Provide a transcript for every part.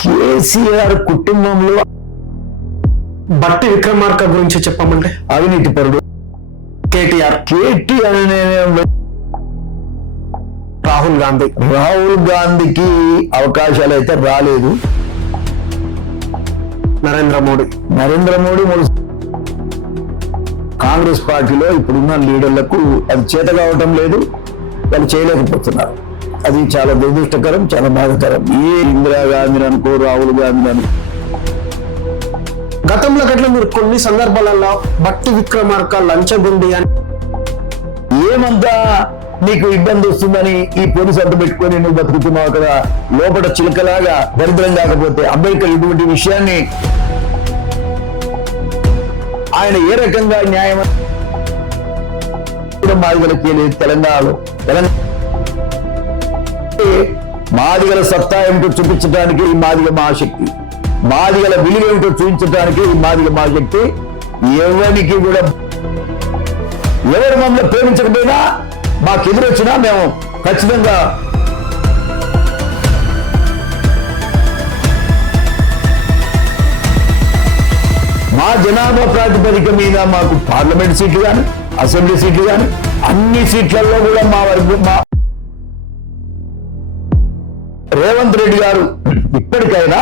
కేసీఆర్ కుటుంబంలో బట్టి విక్రమార్క గురించి చెప్పమంటే అవినీతి పరుడు. కేటీఆర్ అనే రాహుల్ గాంధీకి అవకాశాలు అయితే రాలేదు. నరేంద్ర మోడీ కాంగ్రెస్ పార్టీలో ఇప్పుడున్న లీడర్లకు అది చేత కావటం లేదు, వాళ్ళు చేయలేకపోతున్నారు. అది చాలా దురదృష్టకరం, చాలా బాధాకరం. ఏ ఇందిరాగాంధీని అనుకో, రాహుల్ గాంధీ అనుకో, గతంలో గట్ల మీరు కొన్ని సందర్భాలలో బట్టి విక్రమార్క లంచగొండి అని ఏమంతా నీకు ఇబ్బంది వస్తుందని ఈ పోలీసు అడ్డు పెట్టుకొని నువ్వు బతుకుతున్నావు కదా, లోపల చిలకలాగా దరిద్రం కాకపోతే అంబేద్కర్ ఇటువంటి విషయాన్ని ఆయన ఏ రకంగా న్యాయం మాదిగలకి లేదు. తెలంగాణలో మాదిగల సత్తా ఏమిటో చూపించడానికి ఈ మాదిగ మహాశక్తి, మాదిగల విలువ ఏమిటో చూపించడానికి ఈ మాదిగ మహాశక్తి. ఎవరికి కూడా ఎవరు మమ్మల్ని ప్రేమించకపోయినా మాకు ఎదురొచ్చినా మేము ఖచ్చితంగా మా జనాభా ప్రాతిపదిక మీద మాకు పార్లమెంట్ సీట్లు కానీ, అసెంబ్లీ సీట్లు కానీ, అన్ని సీట్లలో కూడా మా రేవంత్ రెడ్డి గారు ఇప్పటికైనా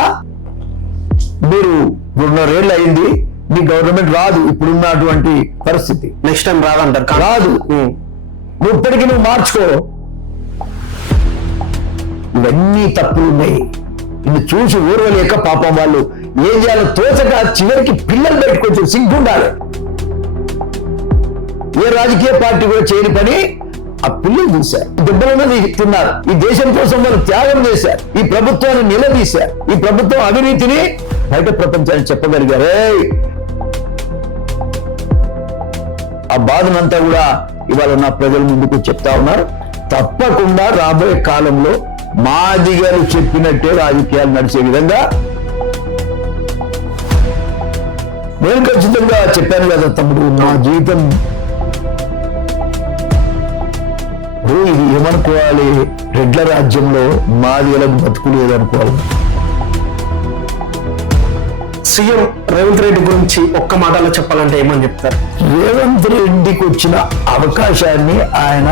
మీరు 2.5 ఏళ్ళు అయింది, మీ గవర్నమెంట్ రాదు. ఇప్పుడున్నటువంటి పరిస్థితి నెక్స్ట్ టైం రాదంటారు. రాదు, నువ్వు ఇప్పటికీ నువ్వు మార్చుకో. ఇవన్నీ తప్పులు ఉన్నాయి. ఇది చూసి ఊరవలేక పాపం వాళ్ళు ఏం చేయాలో తోచక చివరికి పిల్లలు పెట్టుకోవచ్చు. సిగ్గుండాలి. ఏ రాజకీయ పార్టీ కూడా చేయని పని ఆ పిల్లలు చూశారు, దెబ్బలన్నది తిన్నారు. ఈ దేశం కోసం వాళ్ళు త్యాగం చేశారు, ఈ ప్రభుత్వాన్ని నిలదీశారు, ఈ ప్రభుత్వం అవినీతిని బయట ప్రపంచాన్ని చెప్పగలిగారే. ఆ బాధనంతా కూడా ఇవాళ నా ప్రజల ముందుకు చెప్తా ఉన్నారు. తప్పకుండా రాబోయే కాలంలో మాదిగలు చెప్పినట్టే రాజకీయాలు నడిచే విధంగా నేను ఖచ్చితంగా చెప్పాను కదా తమ్ముడు, నా జీవితం ఇది ఏమనుకోవాలి, రెడ్ల రాజ్యంలో మాదిగలకు బతుకు లేదనుకోవాలి. సీఎం రేవంత్ రెడ్డి గురించి ఒక్క మాటలో చెప్పాలంటే ఏమని చెప్తారు? రేవంత్ రెడ్డికి వచ్చిన అవకాశాన్ని ఆయన